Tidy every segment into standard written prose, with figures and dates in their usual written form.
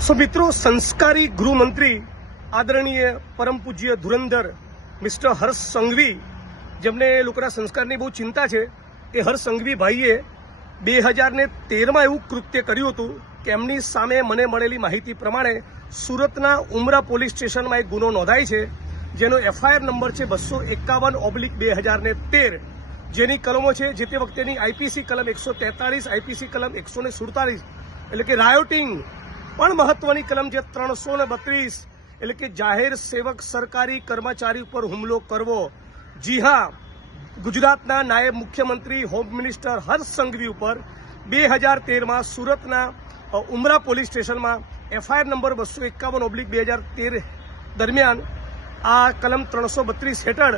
सो मित्रों, संस्कारी गृहमंत्री आदरणीय परम पूज्य धुरंधर मिस्टर हर्ष संघवी જેમને લોકોના સંસ્કારની બહુ ચિંતા છે, એ હર્ષ સંઘવી ભાઈએ 2013માં એવું કૃત્ય કર્યું હતું કે એમની સામે મને મળેલી માહિતી પ્રમાણે સુરતના ઉમરા પોલીસ સ્ટેશનમાં એક ગુનો નોંધાય છે, જેનો એફઆઈઆર નંબર છે 251/2013, જેની કલમો છે જે તે વખતેની આઈપીસી કલમ 143, આઈપીસી કલમ 147 એટલે કે રાયોટિંગ, પણ મહત્વની કલમ જે 332 એટલે કે જાહેર સેવક સરકારી કર્મચારી ઉપર હુમલો કરવો. જી હા, ગુજરાતના નાયબ મુખ્યમંત્રી હોમ મિનિસ્ટર હર્ષ સંઘવી ઉપર 2013માં સુરતના ઉમરા પોલીસ સ્ટેશનમાં એફઆઈઆર નંબર 251/2013 દરમિયાન આ કલમ 332 હેઠળ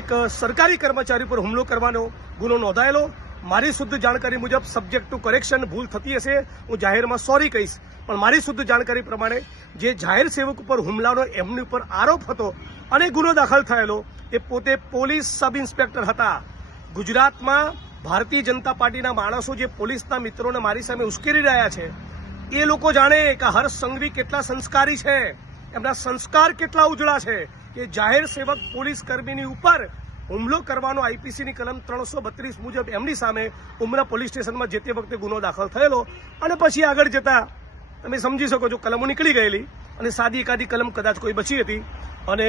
એક સરકારી કર્મચારી પર હુમલો કરવાનો ગુનો નોંધાયેલો. મારી શુદ્ધ જાણકારી મુજબ સબ્જેક્ટ ટુ કરેક્શન, ભૂલ થતી હશે, હું જાહેરમાં સોરી કહીશ, પણ મારી શુદ્ધ જાણકારી પ્રમાણે જે જાહેર સેવક ઉપર હુમલાનો એમની ઉપર આરોપ હતો અને ગુનો દાખલ થયેલો, એ પોતે પોલીસ સબ ઇન્સ્પેક્ટર હતા. ગુજરાતમાં ભારતીય જનતા પાર્ટીના માણસો જે પોલીસના મિત્રોને મારી સામે ઉશ્કેરી રહ્યા છે, એ લોકો જાણે કે હર્ષ સંઘવી કેટલા સંસ્કારી છે, એમના સંસ્કાર કેટલા ઉજળા છે કે જાહેર સેવક પોલીસ કર્મીની ઉપર હુમલો કરવાનો આઈપીસીની કલમ 332 મુજબ એમની સામે ઉમરા પોલીસ સ્ટેશનમાં જે તે વખતે ગુનો દાખલ થયેલો. અને પછી આગળ જતા તમે સમજી શકો છો, કલમો નીકળી ગયેલી અને સાદી એકાદી કલમ કદાચ કોઈ બચી હતી. અને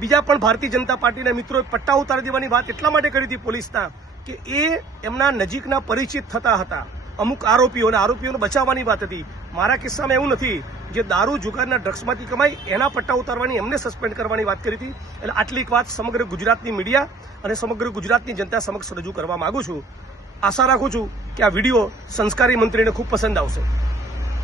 બીજા પણ ભારતીય જનતા પાર્ટીના મિત્રોએ પટ્ટા ઉતારી દેવાની વાત એટલા માટે કરી હતી પોલીસના કે એ એમના નજીકના પરિચિત થતા હતા અમુક આરોપીઓને બચાવવાની વાત હતી. મારા કિસ્સામાં એવું નથી. જે દારૂ જુગારના ડ્રગ્સમાંથી કમાઈ એના પટ્ટા ઉતારવાની, એમને સસ્પેન્ડ કરવાની વાત કરી હતી. એટલે આટલી એક વાત સમગ્ર ગુજરાતની મીડિયા અને સમગ્ર ગુજરાતની જનતા સમક્ષ રજૂ કરવા માંગુ છું. આશા રાખું છું કે આ વિડીયો સંસ્કારી મંત્રીને ખૂબ પસંદ આવશે.